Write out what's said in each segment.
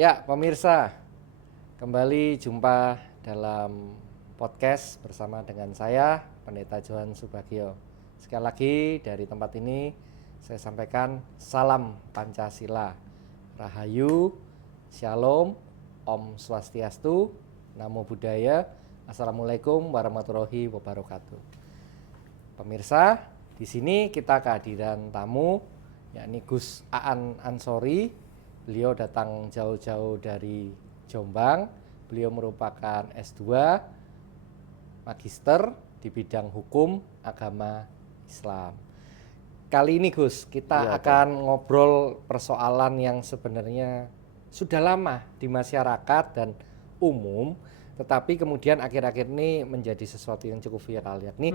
Ya, pemirsa, kembali jumpa dalam podcast bersama dengan saya, Pendeta Johan Subagio. Sekali lagi dari tempat ini saya sampaikan salam Pancasila, Rahayu, Shalom, Om Swastiastu, Namo Buddhaya, Assalamualaikum warahmatullahi wabarakatuh. Pemirsa, di sini kita kehadiran tamu, yakni Gus Aan Ansori. Beliau datang jauh-jauh dari Jombang. Beliau merupakan S2 Magister di bidang hukum agama Islam. Kali ini Gus, kita akan ngobrol persoalan yang sebenarnya sudah lama di masyarakat dan umum, tetapi kemudian akhir-akhir ini menjadi sesuatu yang cukup viral, yakni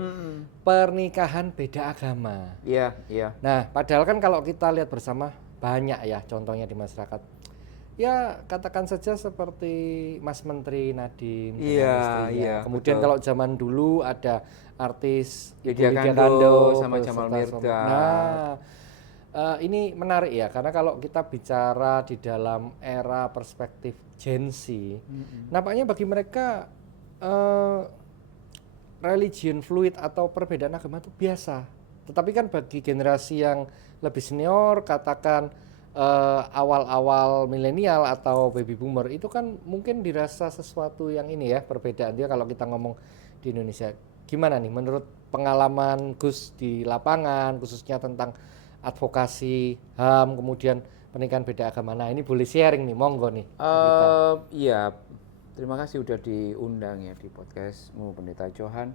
pernikahan beda agama. Iya. Nah, padahal kan kalau kita lihat bersama banyak ya contohnya di masyarakat. Ya, katakan saja seperti Mas Menteri Nadiem dengan istrinya. Iya, Kemudian betul. kalau zaman dulu ada artis Ibu Lydia Lydia Kandou sama beserta Jamal suami. Mirdad. Nah, ini menarik ya, karena kalau kita bicara di dalam era perspektif Gen Z, nampaknya bagi mereka religion fluid atau perbedaan agama itu biasa. Tetapi kan bagi generasi yang lebih senior, katakan awal-awal milenial atau baby boomer, itu kan mungkin dirasa sesuatu yang ini ya, perbedaan dia kalau kita ngomong di Indonesia. Gimana nih menurut pengalaman Gus di lapangan, khususnya tentang advokasi HAM, kemudian pernikahan beda agama. Nah, ini boleh sharing nih, monggo nih. Iya, terima kasih udah diundang ya di podcastmu Pendeta Johan.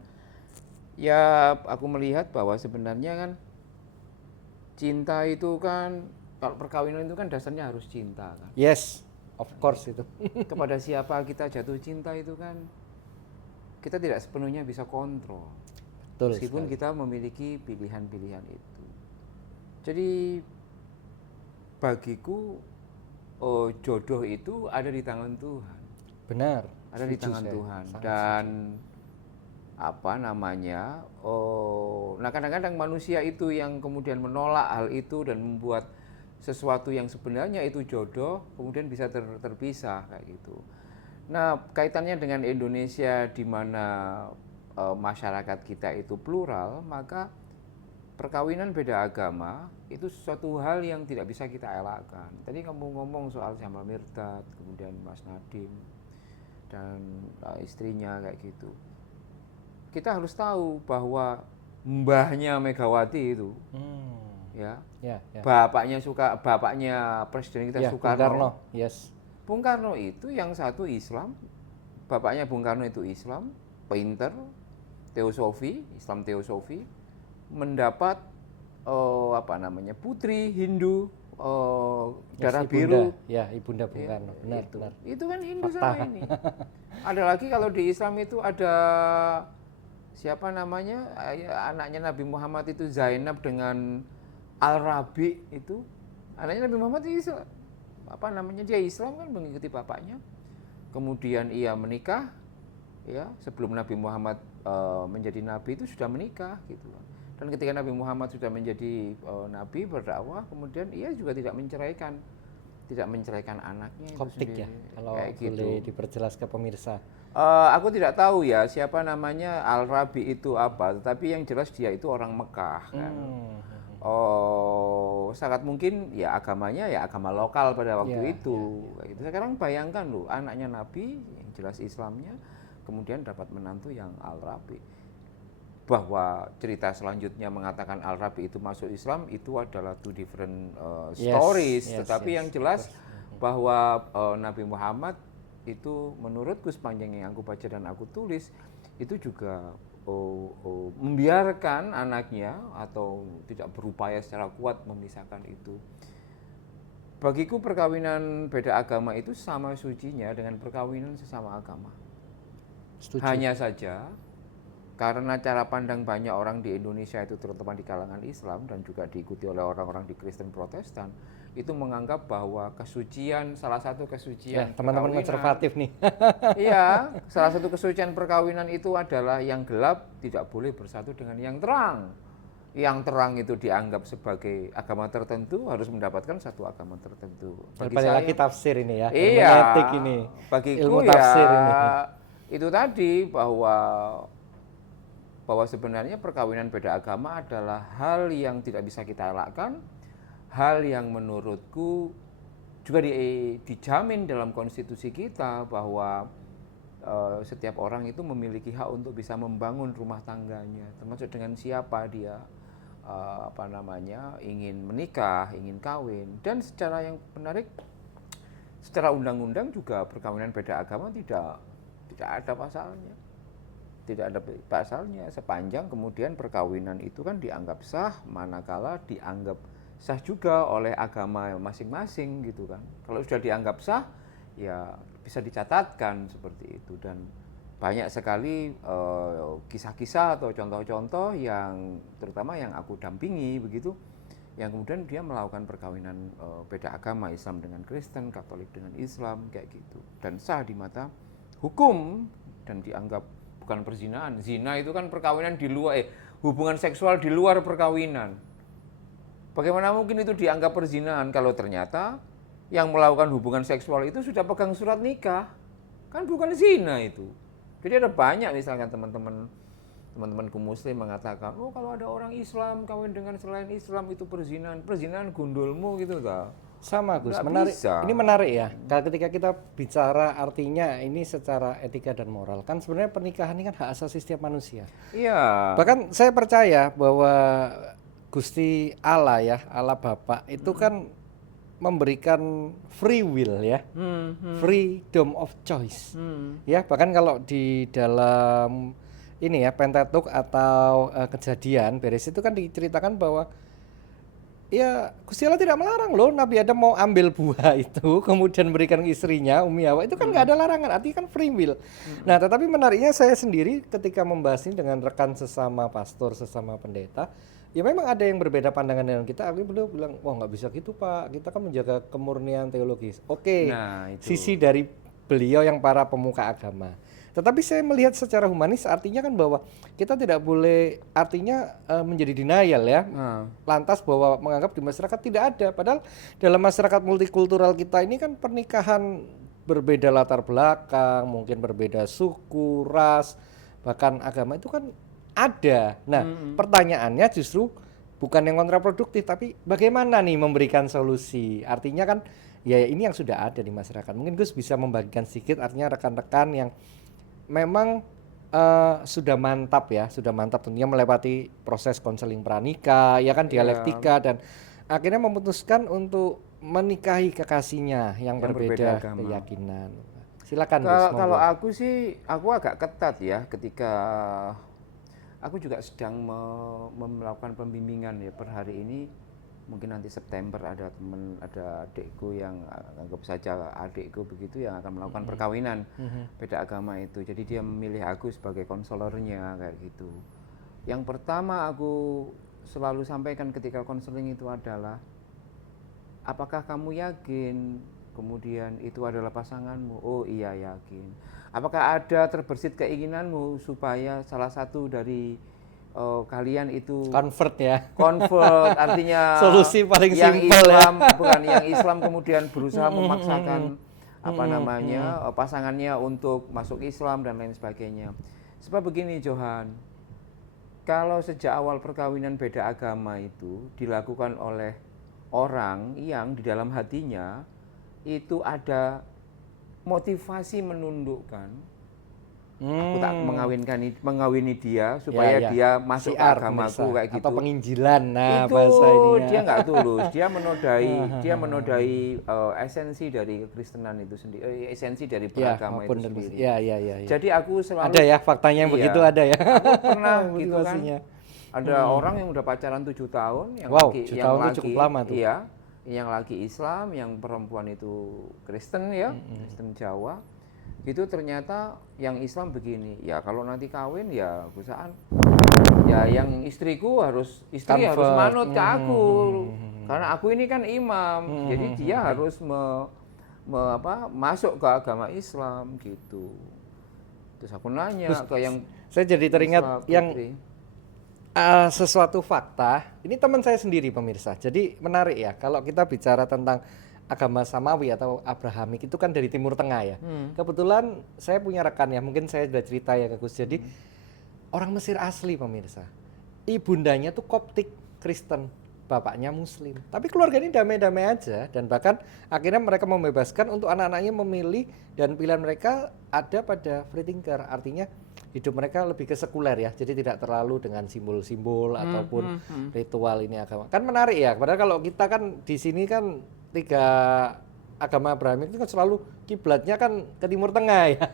Ya, aku melihat bahwa sebenarnya kan cinta itu kan, kalau perkawinan itu kan dasarnya harus cinta kan. Yes, of course itu. Kepada siapa kita jatuh cinta itu kan kita tidak sepenuhnya bisa kontrol. Betul Meskipun sekali. kita memiliki pilihan-pilihan itu. Jadi bagiku jodoh itu ada di tangan Tuhan. Benar. Ada di setuju tangan saya. Tuhan. Sangat Dan apa namanya? Nah kadang-kadang manusia itu yang kemudian menolak hal itu dan membuat sesuatu yang sebenarnya itu jodoh kemudian bisa terpisah kayak gitu. Nah kaitannya dengan Indonesia di mana masyarakat kita itu plural, maka perkawinan beda agama itu sesuatu hal yang tidak bisa kita elakkan. Tadi kamu ngomong soal Jamal Mirdad, kemudian Mas Nadiem dan istrinya kayak gitu. Kita harus tahu bahwa mbahnya Megawati itu, ya, Ya. bapaknya Presiden kita Ya, Bung Soekarno. Karno. Yes. Bung Karno itu yang satu Islam, bapaknya Bung Karno itu Islam, pinter, teosofi, Islam teosofi, mendapat putri Hindu darah Yes, biru. Ya, Ibunda Bung Karno. Benar, itu. benar. Itu kan Hindu sama ini. Ada lagi kalau di Islam itu ada siapa namanya anaknya Nabi Muhammad itu Zainab dengan Al-Rabi itu anaknya Nabi Muhammad itu dia Islam kan mengikuti bapaknya. Kemudian ia menikah ya sebelum Nabi Muhammad menjadi nabi itu sudah menikah gitu. Dan ketika Nabi Muhammad sudah menjadi nabi berdakwah, kemudian ia juga tidak menceraikan anaknya itu Koptik sendiri. ya, kalau Kayak boleh gitu. diperjelas ke pemirsa. Aku tidak tahu ya siapa namanya Al-Rabi itu apa, tetapi yang jelas dia itu orang Mekah kan. Sangat mungkin ya agamanya ya agama lokal pada waktu itu. Kayak gitu. Sekarang bayangkan loh, anaknya Nabi yang jelas Islamnya, kemudian dapat menantu yang Al-Rabi. Bahwa cerita selanjutnya mengatakan Al-Rabi itu masuk Islam itu adalah two different stories. Tetapi yang jelas bahwa Nabi Muhammad itu menurutku sepanjang yang aku baca dan aku tulis itu juga membiarkan anaknya atau tidak berupaya secara kuat memisahkan itu. Bagiku perkawinan beda agama itu sama sucinya dengan perkawinan sesama agama. Setuju. Hanya saja karena cara pandang banyak orang di Indonesia itu terutama di kalangan Islam dan juga diikuti oleh orang-orang di Kristen Protestan itu menganggap bahwa kesucian, salah satu kesucian teman-teman konservatif nih. Iya, salah satu kesucian perkawinan itu adalah yang gelap tidak boleh bersatu dengan yang terang. yang terang itu dianggap sebagai agama tertentu harus mendapatkan satu agama tertentu. Bagi Kembali saya, lagi tafsir ini ya, iya, hermeneutik ini, ilmu bagiku tafsir ya ini. itu tadi bahwa sebenarnya perkawinan beda agama adalah hal yang tidak bisa kita elakkan, hal yang menurutku juga dijamin dalam konstitusi kita bahwa setiap orang itu memiliki hak untuk bisa membangun rumah tangganya, termasuk dengan siapa dia ingin menikah, ingin kawin. Dan secara yang menarik, secara undang-undang juga perkawinan beda agama tidak ada pasalnya. Tidak ada pasalnya sepanjang kemudian perkawinan itu kan dianggap sah, manakala dianggap sah juga oleh agama masing-masing gitu kan. Kalau sudah dianggap sah, ya bisa dicatatkan seperti itu. Dan banyak sekali kisah-kisah atau contoh-contoh yang terutama yang aku dampingi begitu, yang kemudian dia melakukan perkawinan beda agama, Islam dengan Kristen, Katolik dengan Islam kayak gitu, dan sah di mata hukum dan dianggap bukan perzinahan. Zina itu kan perkawinan di luar, hubungan seksual di luar perkawinan. Bagaimana mungkin itu dianggap perzinahan kalau ternyata yang melakukan hubungan seksual itu sudah pegang surat nikah? Kan bukan zina itu. Jadi ada banyak misalkan teman-temanku muslim mengatakan, oh kalau ada orang Islam kawin dengan selain Islam itu perzinahan. Perzinahan gundulmu gitu kan. Sama Gus, Nggak menarik. bisa. Ini menarik ya. Kalau ketika kita bicara artinya ini secara etika dan moral, kan sebenarnya pernikahan ini kan hak asasi setiap manusia. Iya. Bahkan saya percaya bahwa Gusti Allah ya, Allah Bapa itu kan memberikan free will ya, freedom of choice. Ya, bahkan kalau di dalam ini ya Pentateuch atau Kejadian beres itu kan diceritakan bahwa ya Gusti Allah tidak melarang loh Nabi Adam mau ambil buah itu kemudian berikan istrinya Umi Hawa, itu kan nggak ada larangan, artinya kan free will. Nah tetapi menariknya saya sendiri ketika membahas ini dengan rekan sesama pastor, sesama pendeta, ya memang ada yang berbeda pandangan dengan kita. Aku beliau bilang, wah nggak bisa gitu Pak, kita kan menjaga kemurnian teologis. Oke, Nah, itu. sisi dari beliau yang para pemuka agama. Tetapi saya melihat secara humanis artinya kan bahwa kita tidak boleh artinya menjadi denial ya. Lantas bahwa menganggap di masyarakat tidak ada. Padahal dalam masyarakat multikultural kita ini kan pernikahan berbeda latar belakang, mungkin berbeda suku, ras, bahkan agama itu kan ada. Nah, pertanyaannya justru bukan yang kontraproduktif, tapi bagaimana nih memberikan solusi. Artinya kan ya ini yang sudah ada di masyarakat. Mungkin Gus bisa membagikan sedikit artinya rekan-rekan yang memang sudah mantap ya, sudah mantap tentunya melewati proses konseling pranikah, ya kan dialektika dan akhirnya memutuskan untuk menikahi kekasihnya yang berbeda keyakinan. Silakan Gus. Kalau aku sih, aku agak ketat ya ketika aku juga sedang melakukan pembimbingan ya per hari ini. Mungkin nanti September ada adikku yang anggap saja adikku begitu yang akan melakukan perkawinan beda agama itu. Jadi dia memilih aku sebagai konselornya kayak gitu. Yang pertama aku selalu sampaikan ketika konseling itu adalah, apakah kamu yakin kemudian itu adalah pasanganmu? Oh iya yakin. Apakah ada terbersit keinginanmu supaya salah satu dari kalian itu convert artinya solusi paling yang simpel Islam ya. bukan yang Islam kemudian berusaha memaksakan pasangannya untuk masuk Islam dan lain sebagainya. Sebab begini Johan, kalau sejak awal perkawinan beda agama itu dilakukan oleh orang yang di dalam hatinya itu ada motivasi menundukkan, aku tak mengawini dia supaya dia masuk ke agamaku kayak gitu. Atau penginjilan, nah itu bahasa ininya. Dia nggak tulus, dia menodai esensi dari kekristenan itu sendiri, esensi dari beragama itu sendiri. Ya. Jadi aku selalu ada ya faktanya yang begitu ada ya. Aku pernah gitu kan. Ada orang yang udah pacaran 7 tahun, yang laki, 7 tahun itu cukup lama tuh. Iya, yang laki Islam, yang perempuan itu Kristen ya, Kristen Jawa. Itu ternyata yang Islam begini, ya kalau nanti kawin ya perusahaan, ya yang istri harus manut ke aku, karena aku ini kan imam, jadi dia harus masuk ke agama Islam gitu. Terus aku nanya ke yang saya jadi teringat yang Sesuatu fakta, ini teman saya sendiri pemirsa. Jadi menarik ya, kalau kita bicara tentang agama Samawi atau Abrahamik itu kan dari Timur Tengah ya. Kebetulan saya punya rekan ya, mungkin saya sudah cerita ya ke Gus. Jadi orang Mesir asli pemirsa. Ibundanya tuh Koptik Kristen, bapaknya Muslim. Tapi keluarga ini damai-damai aja dan bahkan akhirnya mereka membebaskan untuk anak-anaknya memilih dan pilihan mereka ada pada free thinker. Artinya hidup mereka lebih ke sekuler ya. Jadi tidak terlalu dengan simbol-simbol ataupun ritual ini agama. Kan menarik ya. Padahal kalau kita kan di sini kan tiga agama Abraham itu kan selalu kiblatnya kan ke Timur Tengah ya.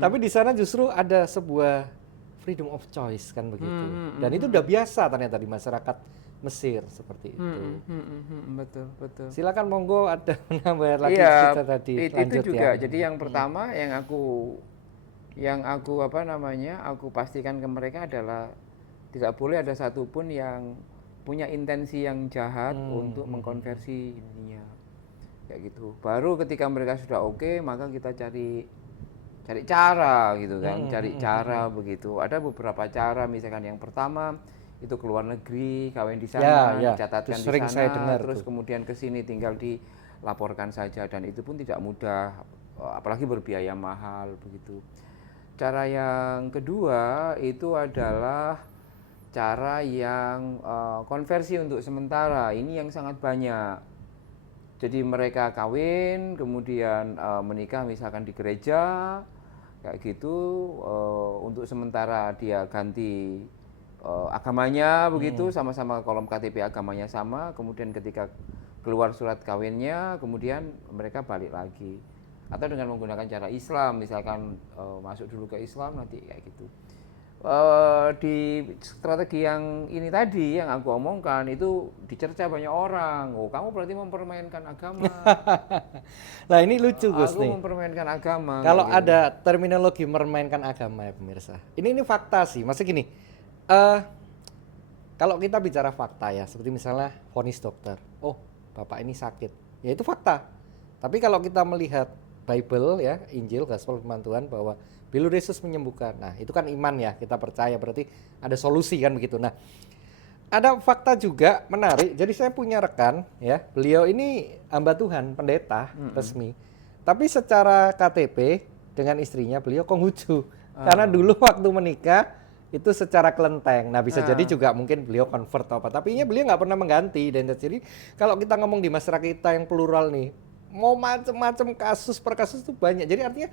Tapi di sana justru ada sebuah freedom of choice kan begitu. Dan itu udah biasa ternyata di masyarakat Mesir seperti itu. Betul, betul. Silakan monggo ada menambah lagi Iya, cerita tadi. itu Lanjut juga. ya. Jadi yang pertama yang aku apa namanya, aku pastikan ke mereka adalah tidak boleh ada satupun yang punya intensi yang jahat untuk mengkonversi ininya, kayak gitu. Baru ketika mereka sudah oke, maka kita cari cara gitu kan, cari cara begitu. Ada beberapa cara, misalkan yang pertama itu keluar negeri, kawin di sana, Ya, dicatatkan itu di sering saya sana, dengar terus tuh. kemudian ke sini tinggal dilaporkan saja dan itu pun tidak mudah, apalagi berbiaya mahal begitu. Cara yang kedua itu adalah cara yang konversi untuk sementara. Ini yang sangat banyak. Jadi mereka kawin, kemudian menikah misalkan di gereja, kayak gitu. Untuk sementara dia ganti agamanya begitu, sama-sama kolom KTP agamanya sama. Kemudian ketika keluar surat kawinnya, kemudian mereka balik lagi. Atau dengan menggunakan cara Islam, misalkan masuk dulu ke Islam nanti kayak gitu. Di strategi yang ini tadi yang aku omongkan itu dicerca banyak orang. Oh, kamu berarti mempermainkan agama. Nah ini lucu Gus Aku nih. mempermainkan agama. Kalau kayak gitu. ada terminologi mermainkan agama ya pemirsa. Ini fakta sih. Maksudnya gini. eh Kalau kita bicara fakta ya, seperti misalnya vonis dokter. Oh, bapak ini sakit. Ya itu fakta. Tapi kalau kita melihat Bible ya, Injil, Gospel firman Tuhan bahwa Bilur Yesus menyembuhkan. Nah, itu kan iman ya, kita percaya berarti ada solusi kan begitu. Nah, ada fakta juga menarik. Jadi saya punya rekan ya, beliau ini hamba Tuhan, pendeta resmi. Tapi secara KTP dengan istrinya beliau Konghucu. Karena dulu waktu menikah itu secara kelenteng. Nah, bisa jadi juga mungkin beliau convert atau apa. Tapi beliau nggak pernah mengganti identitas. Jadi kalau kita ngomong di masyarakat kita yang plural nih, mau macam-macam kasus per kasus itu banyak. Jadi artinya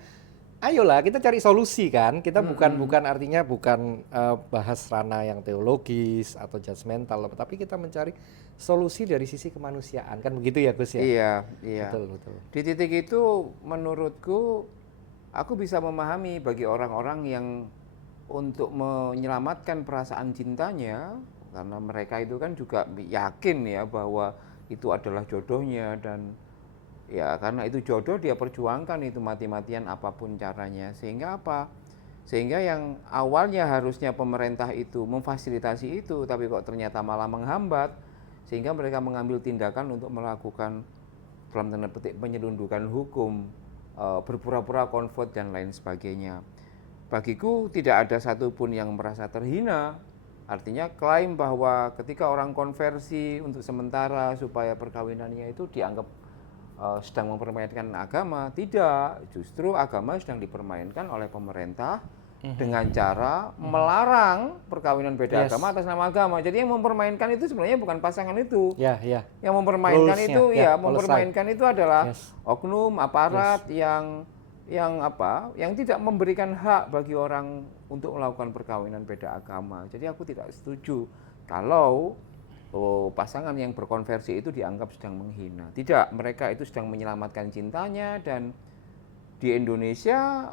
ayolah kita cari solusi kan. Kita bukan artinya bukan bahas ranah yang teologis atau judgmental, tapi kita mencari solusi dari sisi kemanusiaan. Kan begitu ya, Gus ya? Iya, iya. Betul, betul. Di titik itu menurutku aku bisa memahami bagi orang-orang yang untuk menyelamatkan perasaan cintanya, karena mereka itu kan juga yakin ya bahwa itu adalah jodohnya dan ya karena itu jodoh dia perjuangkan itu mati-matian apapun caranya. Sehingga apa? Sehingga yang awalnya harusnya pemerintah itu memfasilitasi itu tapi kok ternyata malah menghambat, sehingga mereka mengambil tindakan untuk melakukan dalam tanda petik penyelundupan hukum, berpura-pura konvert dan lain sebagainya. Bagiku tidak ada satupun yang merasa terhina. Artinya klaim bahwa ketika orang konversi untuk sementara supaya perkawinannya itu dianggap sedang mempermainkan agama, tidak. Justru agama sedang dipermainkan oleh pemerintah dengan cara melarang perkawinan beda agama atas nama agama. Jadi yang mempermainkan itu sebenarnya bukan pasangan itu. Ya, ya. Yang mempermainkan Rulesnya, itu ya, mempermainkan itu adalah Yes. oknum aparat yang tidak memberikan hak bagi orang untuk melakukan perkawinan beda agama. Jadi aku tidak setuju kalau pasangan yang berkonversi itu dianggap sedang menghina. Tidak, mereka itu sedang menyelamatkan cintanya. Dan di Indonesia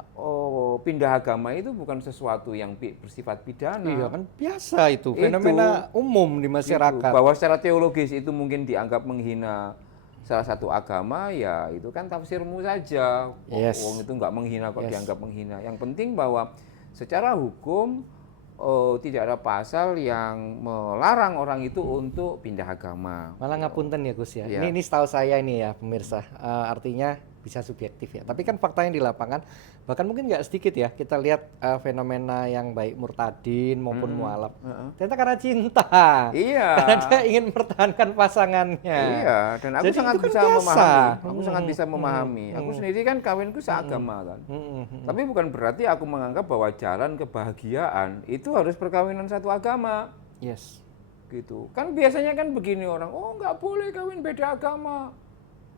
pindah agama itu bukan sesuatu yang bersifat pidana. Iya kan biasa itu fenomena umum di masyarakat. Gitu. Bahwa secara teologis itu mungkin dianggap menghina salah satu agama, ya itu kan tafsirmu saja. Yes. Wong itu nggak menghina kok dianggap menghina. Yang penting bahwa secara hukum tidak ada pasal yang melarang orang itu untuk pindah agama. Malah ngapunten ya Gus ya. Iya. Ini setahu saya ini ya pemirsa. Artinya bisa subjektif ya. Tapi kan faktanya di lapangan, bahkan mungkin nggak sedikit ya, kita lihat fenomena yang baik murtadin maupun mualaf. Ternyata karena cinta, Iya. karena dia ingin mempertahankan pasangannya. Iya, dan aku Jadi sangat itu kan bisa biasa. memahami. Aku sangat bisa memahami. Aku sendiri kan kawinku seagama kan. Mm-mm. Tapi bukan berarti aku menganggap bahwa jalan kebahagiaan itu harus perkawinan satu agama. Yes. Gitu. Kan biasanya kan begini orang, oh nggak boleh kawin beda agama.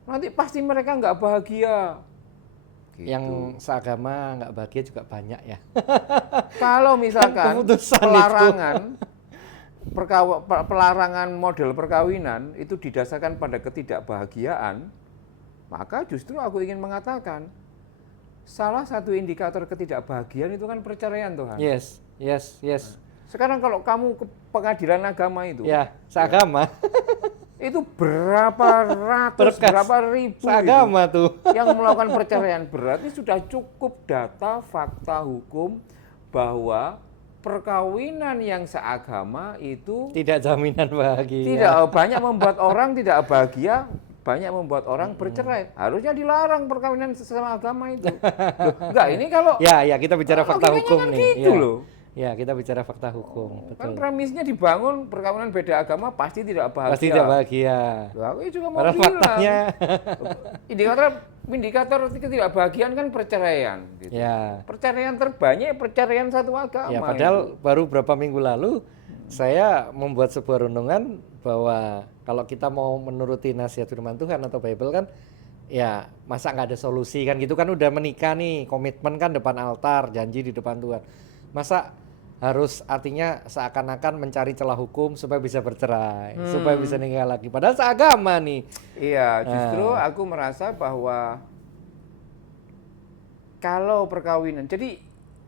Nanti pasti mereka nggak bahagia. Gitu. Yang seagama nggak bahagia juga banyak ya. Kalau misalkan keputusan pelarangan model perkawinan itu didasarkan pada ketidakbahagiaan, maka justru aku ingin mengatakan salah satu indikator ketidakbahagiaan itu kan perceraian Tuhan. Yes, yes, yes. Sekarang kalau kamu ke pengadilan agama itu, Ya, seagama. itu berapa ratus, berapa ribu seagama itu tuh yang melakukan perceraian. Berarti sudah cukup data fakta hukum bahwa perkawinan yang seagama itu tidak jaminan bahagia. tidak banyak membuat orang tidak bahagia, banyak membuat orang bercerai. Harusnya dilarang perkawinan sesama agama itu. Loh, enggak, ini kalau Ya, kita bicara fakta logikanya hukum kan nih. gitu Ya. loh. Ya, kita bicara fakta hukum. Kan Betul. premisnya dibangun perkawinan beda agama pasti tidak bahagia. Pasti tidak bahagia. Loh, aku juga mau Padahal bilang. faktanya Indikator ketidakbahagiaan kan perceraian. Gitu. ya. Perceraian terbanyak perceraian satu agama. Ya, padahal itu. baru beberapa minggu lalu saya membuat sebuah renungan bahwa kalau kita mau menuruti nasihat firman Tuhan atau Bible kan ya masa nggak ada solusi kan gitu kan, udah menikah nih, komitmen kan depan altar, janji di depan Tuhan. Masa harus artinya seakan-akan mencari celah hukum supaya bisa bercerai, supaya bisa nikah lagi. Padahal seagama nih. Iya, justru aku merasa bahwa kalau perkawinan, jadi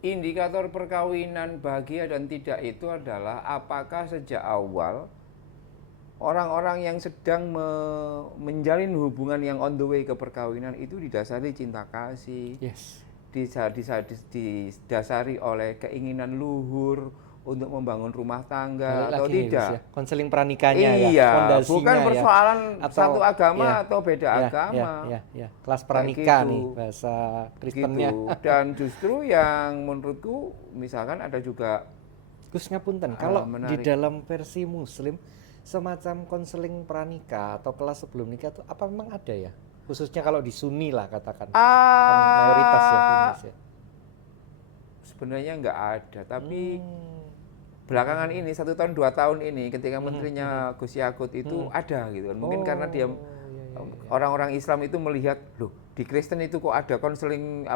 indikator perkawinan bahagia dan tidak itu adalah apakah sejak awal orang-orang yang sedang menjalin hubungan yang on the way ke perkawinan itu didasari cinta kasih. Yes. Didasari oleh keinginan luhur untuk membangun rumah tangga atau Lagi tidak. ya, konseling pranikahnya Iya, fondasinya bukan persoalan Atau, satu agama ya, atau beda agama. Ya. Kelas pranikah gitu. nih bahasa Kristennya. Gitu. Dan justru yang menurutku misalkan ada juga Gus ngapunten, kalau di menarik. dalam versi Muslim semacam konseling pranikah atau kelas sebelum nikah itu apa memang ada ya? Khususnya kalau di Sunni lah katakan, kan mayoritas ya di Indonesia. Sebenarnya nggak ada, tapi belakangan ini 1 tahun 2 tahun ini ketika menterinya Gus Yakut itu ada gitu kan. Mungkin karena dia orang-orang Islam itu melihat loh di Kristen itu kok ada konseling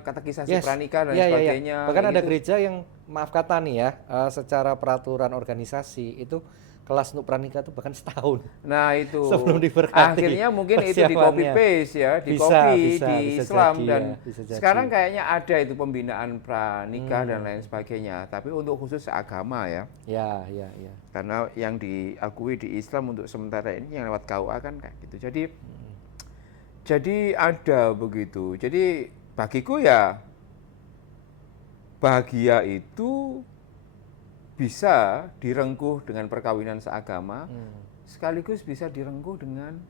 katekisasi pranikah dan sebagainya. Bahkan ada gitu. gereja yang maaf kata nih ya, secara peraturan organisasi itu kelas untuk pranikah itu bahkan setahun. Nah itu sebelum diberkati. Akhirnya mungkin itu di copy paste ya, di Islam jadi, dan ya, sekarang kayaknya ada itu pembinaan pranikah dan lain sebagainya. Tapi untuk khusus agama ya. Ya. Karena yang diakui di Islam untuk sementara ini yang lewat KUA kan kayak gitu. Jadi ada begitu. Jadi bagiku ya bahagia itu bisa direngkuh dengan perkawinan seagama, sekaligus bisa direngkuh dengan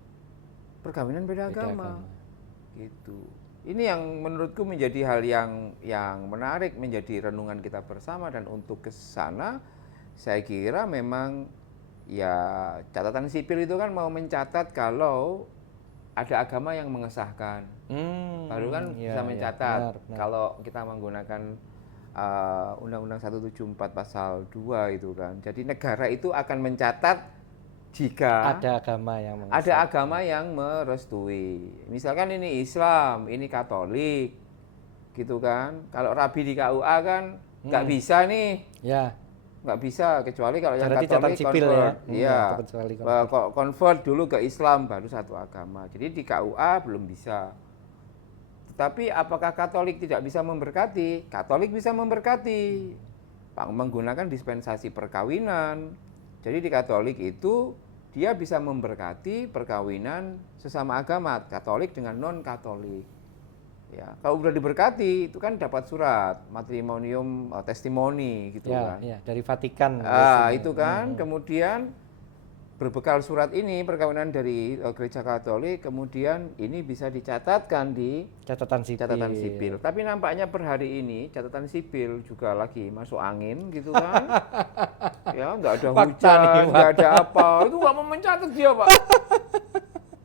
perkawinan beda agama. Gitu. Ini yang menurutku menjadi hal yang menarik, menjadi renungan kita bersama, dan untuk ke sana saya kira memang ya catatan sipil itu kan mau mencatat kalau ada agama yang mengesahkan. Baru kan bisa mencatat benar. kalau kita menggunakan Undang-Undang 174 pasal 2 itu kan. Jadi negara itu akan mencatat jika ada agama yang merestui. Misalkan ini Islam, ini Katolik, gitu kan. Kalau rabi di KUA kan nggak bisa nih. Ya. Nggak bisa kecuali kalau yang Berarti Katolik convert. Iya. Convert dulu ke Islam baru satu agama. Jadi di KUA belum bisa. Tapi apakah Katolik tidak bisa memberkati? Katolik bisa memberkati menggunakan dispensasi perkawinan. Jadi di Katolik itu dia bisa memberkati perkawinan sesama agama, Katolik dengan non-Katolik. Ya, kalau udah diberkati itu kan dapat surat matrimonium testimoni gitu kan. Ya, dari Vatikan. Itu kan kemudian berbekal surat ini perkawinan dari gereja Katolik, kemudian ini bisa dicatatkan di Catatan sipil. Tapi nampaknya per hari ini catatan sipil juga lagi masuk angin gitu kan. Ya, nggak ada Fakta nih, hujan, nggak fakta. ada apa. Itu nggak mau mencatat dia, Pak.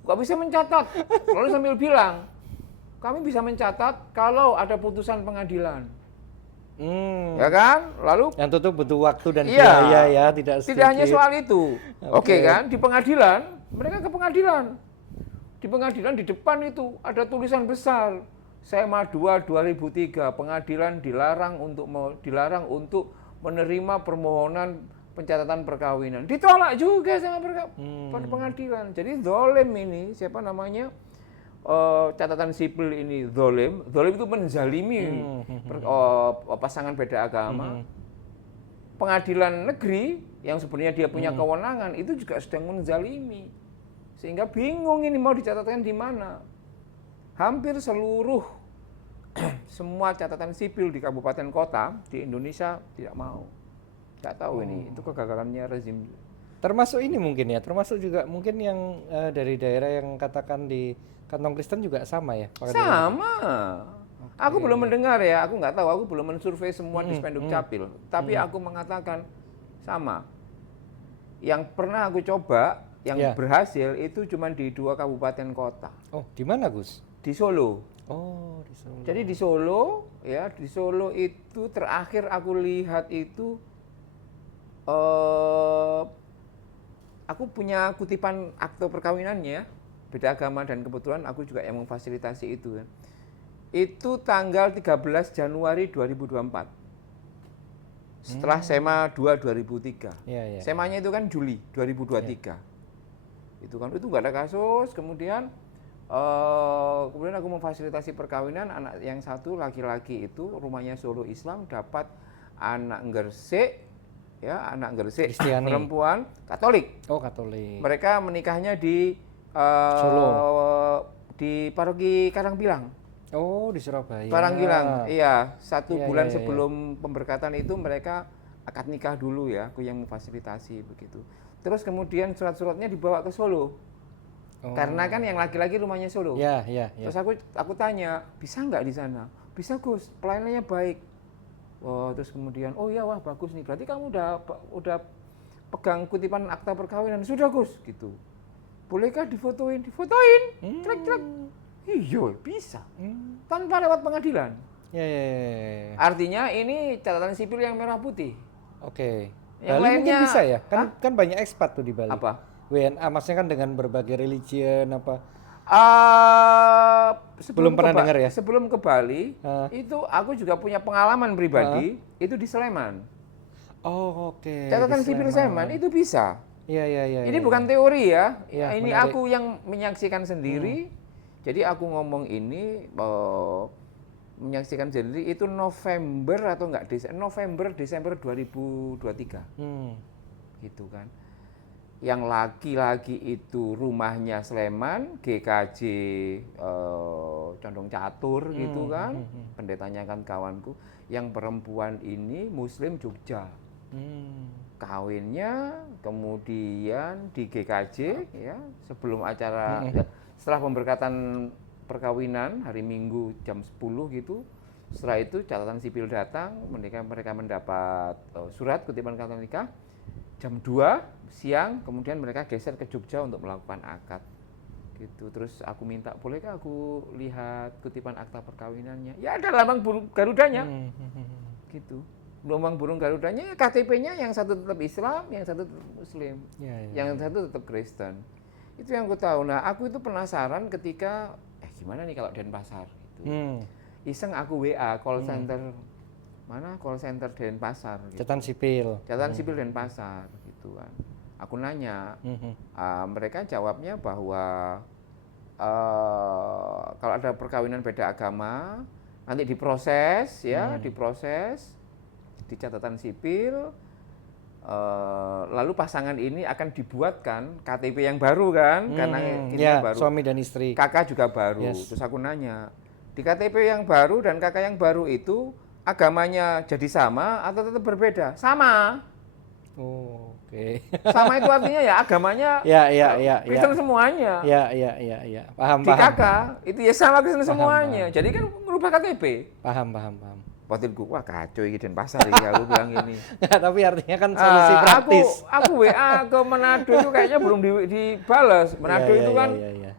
Nggak bisa mencatat. Lalu sambil bilang, kami bisa mencatat kalau ada putusan pengadilan. Ya kan? Lalu Yang tentu butuh waktu dan iya, biaya ya, tidak tidak hanya sedikit. soal itu. Oke Oke. kan? Di pengadilan, mereka ke pengadilan. Di pengadilan di depan itu ada tulisan besar. SMA 2 2003, pengadilan dilarang untuk menerima permohonan pencatatan perkawinan. Ditolak juga sama pada pengadilan. Jadi zalim ini, siapa namanya? Catatan sipil ini zalim itu menzalimi pasangan beda agama. Pengadilan negeri yang sebenarnya dia punya kewenangan itu juga sedang menzalimi, sehingga bingung ini mau dicatatkan di mana. Hampir seluruh semua catatan sipil di kabupaten kota di Indonesia tidak mau. Tidak tahu ini itu kegagalannya rezim. Termasuk ini mungkin ya, termasuk juga mungkin yang dari daerah yang katakan di kantong Kristen juga sama ya? Pak Kadil? Sama. Aku belum mendengar ya, aku nggak tahu, aku belum mensurvei semua di Spenduk Capil. Tapi aku mengatakan sama. Yang pernah aku coba, yang berhasil itu cuma di 2 kabupaten kota. Oh, di mana Gus? Di Solo. Oh, di Solo. Jadi di Solo, ya di Solo itu terakhir aku lihat itu, aku punya kutipan akte perkawinannya, beda agama dan kebetulan aku juga yang memfasilitasi itu kan. Itu tanggal 13 Januari 2024. Setelah SMA 2 2003. SMA-nya itu kan Juli 2023. Itu kan itu nggak ada kasus, kemudian aku memfasilitasi perkawinan anak yang satu laki-laki itu rumahnya Solo Islam dapat anak Gresik ya, anak Gresik perempuan Katolik. Oh, Katolik. Mereka menikahnya di Solo. Di paroki Karangpilang. Oh, di Surabaya. Karangpilang, iya. 1 bulan iya. sebelum pemberkatan itu mereka akad nikah dulu ya, aku yang memfasilitasi begitu. Terus kemudian surat-suratnya dibawa ke Solo. Karena kan yang laki-laki rumahnya Solo. Ya. Terus aku tanya, bisa nggak di sana? Bisa Gus, pelayanannya baik. Oh, terus kemudian, oh iya wah bagus nih. Berarti kamu udah pegang kutipan akta perkawinan. Sudah Gus, gitu. Bolehkah difotoin? Difotoin. Trek. Iya, bisa. Tanpa lewat pengadilan. Ya. Artinya ini catatan sipil yang merah putih. Oke. Yang Bali lainnya, mungkin bisa ya? Kan banyak ekspat tuh di Bali. Apa? WNA maksudnya kan dengan berbagai religion apa? Sebelum Belum pernah dengar ya? Sebelum ke Bali, itu aku juga punya pengalaman pribadi, itu di Sleman. Oh, oke. Catatan sipil Sleman itu bisa. Iya. Ini bukan teori ya. Ya, Ini menarik. aku yang menyaksikan sendiri. Jadi aku ngomong ini menyaksikan sendiri itu November atau enggak Desember 2023. Gitu kan. Yang laki-laki itu rumahnya Sleman, GKJ Condong Catur gitu kan. Pendetanya kan kawanku. Yang perempuan ini Muslim Jogja. Kawinnya kemudian di GKJ ya, sebelum acara setelah pemberkatan perkawinan hari Minggu jam 10 gitu. Setelah itu catatan sipil datang, mereka mendapat surat kutipan akad nikah. Jam 2 siang, kemudian mereka geser ke Jogja untuk melakukan akad. Gitu. Terus aku minta, bolehkah aku lihat kutipan akta perkawinannya? Ya ada lambang burung Garudanya. Gitu. Lambang burung Garudanya, KTP-nya yang satu tetap Islam, yang satu tetap Muslim. Yang satu tetap Kristen. Itu yang aku tahu. Nah, aku itu penasaran ketika gimana nih kalau Denpasar gitu. Iseng aku WA call center call center Denpasar gitu. Catatan sipil Denpasar gitu kan. Aku nanya. Mereka jawabnya bahwa kalau ada perkawinan beda agama nanti diproses ya, diproses di catatan sipil. Lalu pasangan ini akan dibuatkan KTP yang baru kan, karena ini baru. Suami dan istri. Kakak juga baru. Terus aku nanya, di KTP yang baru dan kakak yang baru itu agamanya jadi sama atau tetap berbeda? Sama. Oke. Sama itu artinya ya agamanya Ya, ya, ya, ya. Kristen semuanya. Ya, ya, ya, ya. Paham, Di paham. KK itu ya sama Kristen Paham, semuanya. paham. Jadi kan merubah KTP. Paham, paham, paham. Batinku, wah kacau ini Denpasar ini, aku bilang gini. Nggak, tapi artinya kan solusi praktis. Aku WA ke Manado itu kayaknya belum dibalas. Manado Iya, itu iya, kan iya, iya.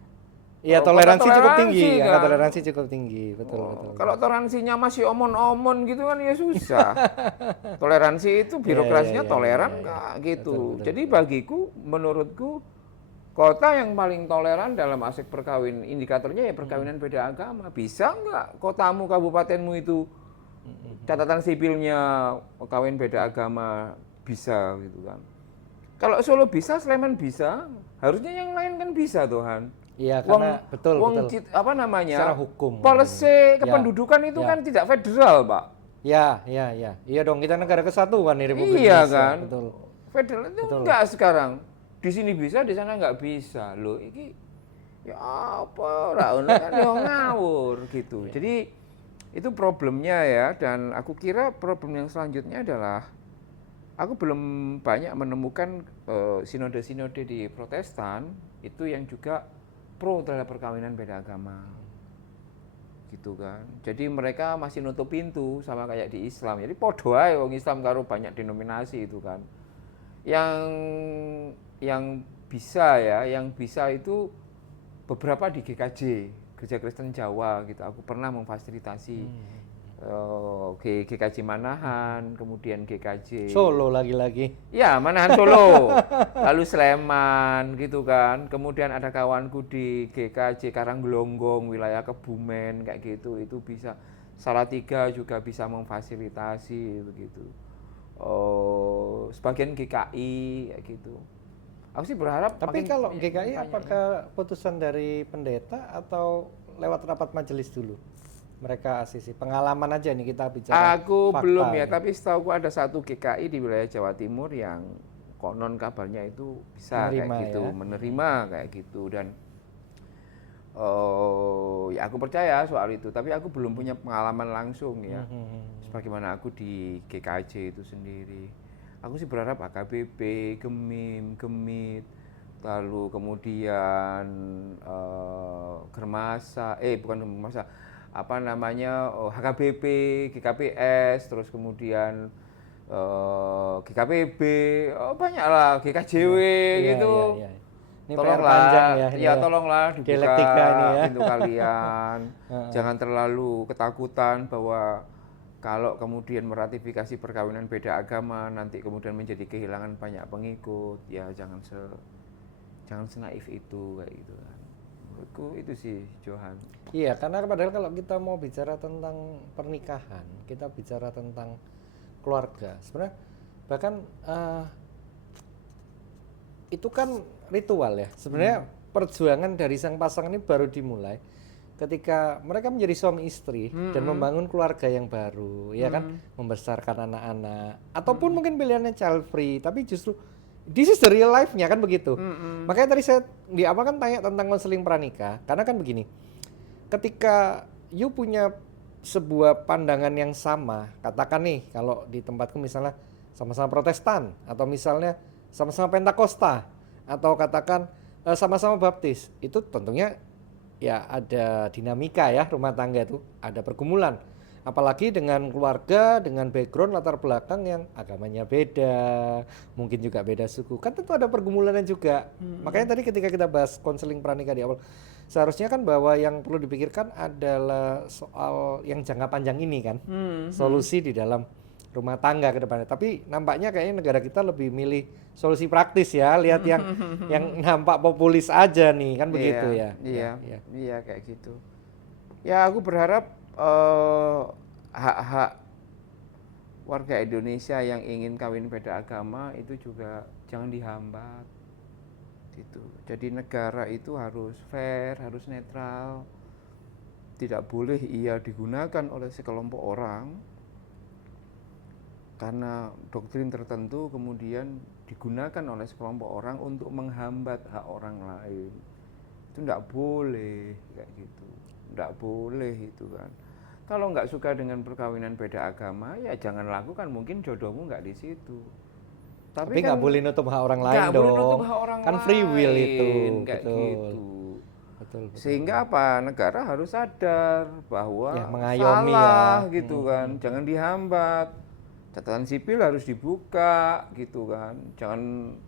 Iya, kota toleransi cukup tinggi, toleransi angka kan. toleransi cukup tinggi, betul, betul. Kalau toleransinya masih omon-omon gitu kan ya susah. Toleransi itu Iya, birokrasinya iya, iya, toleran iya, iya. nggak gitu. Betul, betul, Jadi betul. bagiku, menurutku kota yang paling toleran dalam aspek perkawinan, indikatornya ya perkawinan beda agama. Bisa nggak kotamu, kabupatenmu itu catatan sipilnya kawin beda agama bisa gitu kan. Kalau Solo bisa, Sleman bisa, harusnya yang lain kan bisa Tuhan. Iya, karena betul, betul. Apa namanya? Secara hukum. Policy Ya, kependudukan itu ya. kan tidak federal, Pak. Ya, ya, ya. Iya dong, kita negara kesatuan nih Republik Iya Indonesia. kan? Betul. Federal itu Betul. enggak sekarang. Di sini bisa, di sana enggak bisa. Loh, ini ya apa ora ono kan ya ngawur gitu. Iya. Jadi itu problemnya ya, dan aku kira problem yang selanjutnya adalah aku belum banyak menemukan sinode-sinode di Protestan itu yang juga pro terhadap perkawinan beda agama. Gitu kan. Jadi mereka masih nutup pintu sama kayak di Islam. Jadi podo ae wong Islam karo banyak denominasi itu kan. Yang bisa ya, yang bisa itu beberapa di GKJ, Gereja Kristen Jawa gitu. Aku pernah memfasilitasi GKJ Manahan, kemudian GKJ Solo lagi-lagi. ya, Manahan Solo, lalu Sleman gitu kan. Kemudian ada kawanku di GKJ Karanggelonggong, wilayah Kebumen kayak gitu, itu bisa. Salatiga juga bisa memfasilitasi begitu. Sebagian GKI kayak gitu. Aku sih berharap Tapi makin kalau banyak- GKI banyak ya. apakah putusan dari pendeta atau lewat rapat majelis dulu? Mereka asisi pengalaman aja nih kita bicara. Aku fakta belum ya, nih. tapi setahu ada satu GKI di wilayah Jawa Timur yang konon kabarnya itu bisa Menerima kayak gitu, ya. menerima kayak gitu. Dan ya aku percaya soal itu, tapi aku belum punya pengalaman langsung ya. Sebagaimana aku di GKJ itu sendiri. Aku sih berharap AKBP, GEMIM, GEMIT, lalu kemudian Germasa, bukan Germasa, apa namanya, HKBP, GKPS, terus kemudian GKPB, banyak lah, GKJW Iya, gitu. iya, iya. Ini PR Tolonglah, panjang ya, ini ya tolonglah dibuka dialektika ini ya. pintu kalian. Jangan terlalu ketakutan bahwa kalau kemudian meratifikasi perkawinan beda agama nanti kemudian menjadi kehilangan banyak pengikut. Ya jangan senaif itu kayak gitu kan. Menurutku itu sih, Johan. Iya, karena padahal kalau kita mau bicara tentang pernikahan, kita bicara tentang keluarga. Sebenarnya bahkan itu kan ritual ya. Sebenarnya perjuangan dari sang pasangan ini baru dimulai ketika mereka menjadi suami istri dan membangun keluarga yang baru, ya kan, membesarkan anak-anak, ataupun mungkin pilihannya child free, tapi justru this is the real life-nya kan begitu. Makanya tadi saya di awal kan tanya tentang konseling pranikah, karena kan begini, ketika you punya sebuah pandangan yang sama, katakan nih kalau di tempatku misalnya sama-sama Protestan, atau misalnya sama-sama Pentakosta, atau katakan sama-sama Baptis, itu tentunya ya ada dinamika ya, rumah tangga itu ada pergumulan, apalagi dengan keluarga dengan background latar belakang yang agamanya beda, mungkin juga beda suku, kan tentu ada pergumulannya juga. Makanya tadi ketika kita bahas konseling pranikah di awal, seharusnya kan bahwa yang perlu dipikirkan adalah soal yang jangka panjang ini kan, solusi di dalam rumah tangga ke depannya. Tapi nampaknya kayaknya negara kita lebih milih solusi praktis ya, lihat yang nampak populis aja nih kan begitu ya. Iya kayak gitu. Ya aku berharap hak-hak warga Indonesia yang ingin kawin beda agama itu juga jangan dihambat gitu. Jadi negara itu harus fair, harus netral. Tidak boleh ia digunakan oleh sekelompok orang karena doktrin tertentu kemudian digunakan oleh sekelompok orang untuk menghambat hak orang lain. Itu enggak boleh kayak gitu. Enggak boleh itu kan. Kalau nggak suka dengan perkawinan beda agama, ya jangan lakukan, mungkin jodohmu nggak di situ. Tapi nggak boleh nutup hak orang lain nggak dong. boleh nutup hak orang Kan free will itu. lain, kayak Betul. gitu. Betul. Sehingga apa? Negara harus sadar bahwa Ya, mengayomi salah ya. gitu kan, jangan dihambat. Catatan sipil harus dibuka gitu kan. Jangan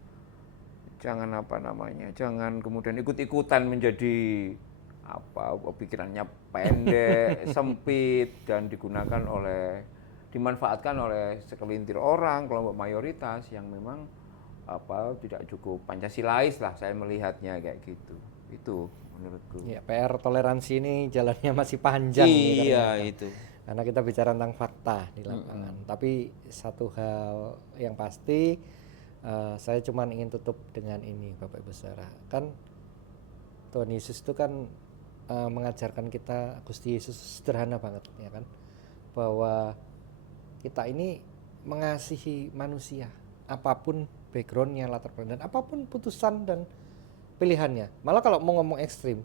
apa namanya? Jangan kemudian ikut-ikutan menjadi apa pikirannya pendek, sempit dan dimanfaatkan oleh segelintir orang, kelompok mayoritas yang memang apa tidak cukup Pancasilais lah saya melihatnya kayak gitu. Itu menurutku. Ya, PR toleransi ini jalannya masih panjang nih Iya ternyata. itu. Karena kita bicara tentang fakta di lapangan. Tapi satu hal yang pasti, saya cuma ingin tutup dengan ini, Bapak Ibu Saudara. Kan Tuhan Yesus itu kan mengajarkan kita, Gusti Yesus sederhana banget, ya kan, bahwa kita ini mengasihi manusia, apapun backgroundnya, latar belakang, dan apapun putusan dan pilihannya. Malah kalau mau ngomong ekstrim,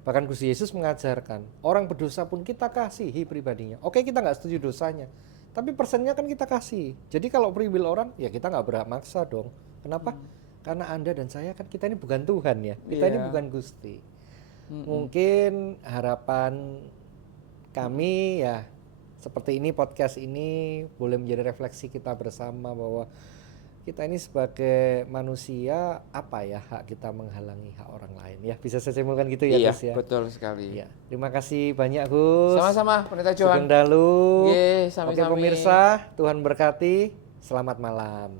bahkan Gusti Yesus mengajarkan orang berdosa pun kita kasihi pribadinya. Oke, kita nggak setuju dosanya, tapi persennya kan kita kasih. Jadi kalau free will orang, ya kita nggak berhak maksa dong. Kenapa? Karena Anda dan saya kan kita ini bukan Tuhan ya, kita ini bukan Gusti. Mungkin harapan kami ya seperti ini, podcast ini boleh menjadi refleksi kita bersama bahwa kita ini sebagai manusia, apa ya hak kita menghalangi hak orang lain ya, bisa saya simpulkan gitu ya Iya, Gus ya. betul sekali. Ya, terima kasih banyak Gus. Sama-sama Pendeta Sugeng Johan. Dalu. Ye, Oke sami-sami. pemirsa, Tuhan berkati. Selamat malam.